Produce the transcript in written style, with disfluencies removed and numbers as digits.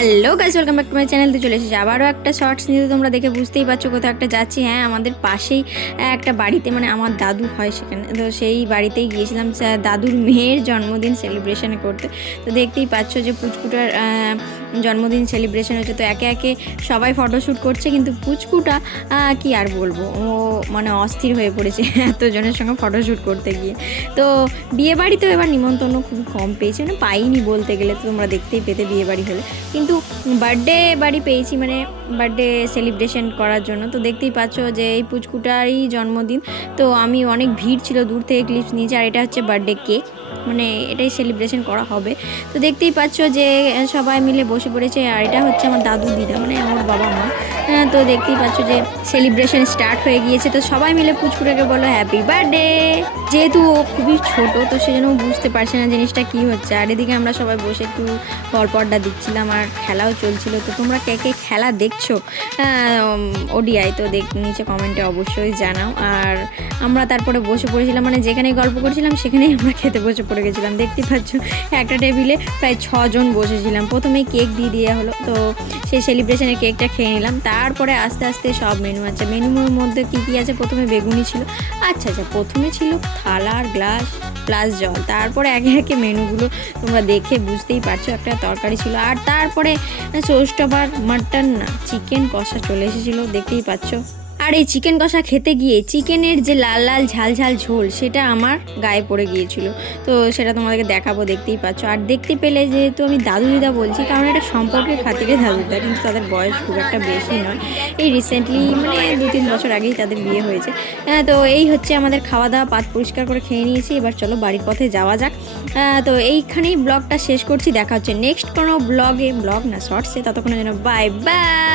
Hello guys, welcome back to my channel. তো চলে এসেছি আবারও একটা শর্টস নিয়ে। তো তোমরা দেখে বুঝতেই পারছো কোথাও একটা যাচ্ছি। হ্যাঁ, আমাদের পাশেই একটা বাড়িতে, মানে আমার দাদু হয় সেখানে, তো সেই বাড়িতেই গিয়েছিলাম দাদুর মেয়ের জন্মদিন সেলিব্রেশন করতে। তো দেখতেই পাচ্ছ যে পুচকুটার জন্মদিন সেলিব্রেশন হচ্ছে। তো একে একে সবাই ফটোশ্যুট করছে, কিন্তু পুচকুটা কি আর বলবো, ও মানে অস্থির হয়ে পড়েছে এতজনের সঙ্গে ফটোশ্যুট করতে গিয়ে। তো বিয়ে বাড়িতেও এবার নিমন্ত্রণ খুবই কম পেয়েছি, মানে পাইনি বলতে গেলে। তো তোমরা দেখতেই পেতে বিয়ে বাড়ি হলে, কিন্তু বার্থডে বাড়ি পেয়েছি, মানে বার্থডে সেলিব্রেশন করার জন্য। তো দেখতেই পাচ্ছ যে এই পুচকুটারই জন্মদিন। তো আমি অনেক ভিড় ছিল, দূর থেকে ক্লিপস নিয়েছি। আর এটা হচ্ছে বার্থডে কেক, মানে এটাই সেলিব্রেশন করা হবে। তো দেখতেই পাচ্ছ যে সবাই মিলে বসে পড়েছে। আর এটা হচ্ছে আমার দাদু দিদা, মানে আমার বাবা মা। তো দেখতেই পাচ্ছ যে সেলিব্রেশন স্টার্ট হয়ে গিয়েছে। তো সবাই মিলে পুচকুটাকে বললো হ্যাপি বার্থডে। যেহেতু ও খুবই ছোট, তো সেজন্য ও বুঝতে পারছে না জিনিসটা কী হচ্ছে। আর এদিকে আমরা সবাই বসে একটু গল্প আড্ডা দিচ্ছিলাম, আর খেলাও চলছিল। তো তোমরা কে কে খেলা দেখছো ওডিআই, তো নিচে কমেন্টে অবশ্যই জানাও। আর আমরা তারপরে বসে পড়েছিলাম, মানে যেখানে গল্প করছিলাম সেখানেই আমরা খেতে বসে পড়ে গেছিলাম। দেখতে পাচ্ছ একটা টেবিলে প্রায় 6 জন বসেছিলাম। প্রথমেই কেক দিয়ে দেওয়া হলো, তো সেই সেলিব্রেশনের কেকটা খেয়ে নিলাম। তারপরে আস্তে আস্তে সব মেনু আছে। মেনুর মধ্যে কী কী আছে, প্রথমে বেগুনি ছিল। আচ্ছা, প্রথমে ছিল থালা আর গ্লাস প্লাস জল। তারপরে একে একে মেনুগুলো তোমরা দেখে বুঝতেই পারছো। একটা তরকারি ছিল, আর তারপরে সোস্টবার মাটন না চিকেন কষা চলে এসেছিলো, দেখতেই পাচ্ছ। আর এই চিকেন কষা খেতে গিয়ে চিকেনের যে লাল লাল ঝাল ঝাল ঝোল, সেটা আমার গায়ে পড়ে গিয়েছিল। তো সেটা তোমাদেরকে দেখাবো, দেখতেই পাচ্ছ। আর দেখতে পেলে যেহেতু আমি দাদু দিদা বলছি, কারণ এটা সম্পর্কের খাতিরে দাদু দিদা, কিন্তু তাদের বয়স খুব একটা বেশি নয়। এই রিসেন্টলি মানে 2-3 বছর আগেই তাদের বিয়ে হয়েছে। তো এই হচ্ছে আমাদের খাওয়া দাওয়া, পাত পরিষ্কার করে খেয়ে নিয়েছি। এবার চলো বাড়ির পথে যাওয়া যাক। তো এইখানেই ব্লগটা শেষ করছি। দেখা হচ্ছে নেক্সট কোনো ব্লগ না শর্টসে। ততক্ষণের জন্য বাই বাই।